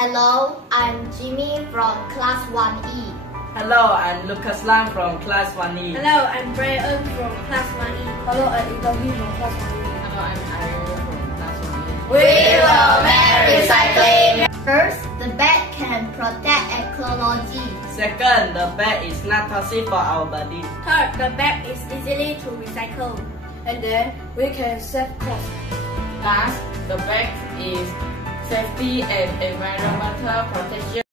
Hello, I'm Jimmy from Class 1E. Hello, I'm Lucas Lam from Class 1E. Hello, I'm Brian from Class 1E. Hello, I'm Italy from Class 1E. Hello, I'm Ariel from Class 1E. We will make recycling. First, the bag can protect ecology. Second, the bag is not toxic for our body. Third, the bag is easily to recycle. And then we can save costs. Last, the bag is safety and environmental protection.